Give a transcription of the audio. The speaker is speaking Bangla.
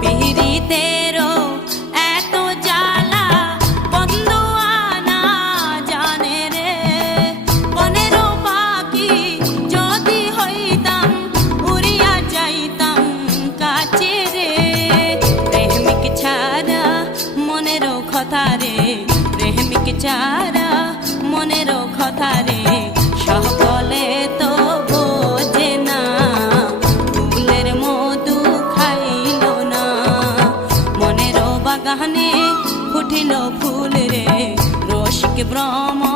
পিরিতেরও এত জ্বালা বন্ধু আনা জানে রে। 15 পাখি যদি হইতাম উড়িয়া যাইতাম কাছে রে। প্রেমিক ছাড়া মনেরও কথা রে, প্রেমিক ছাড়া মনেরও কথা রে। সকলে তো বোঝে না, ফুলের মধু খাইল না। মনেরও বাগানে ফুটিল ফুল রে, রসিক ভ্রমর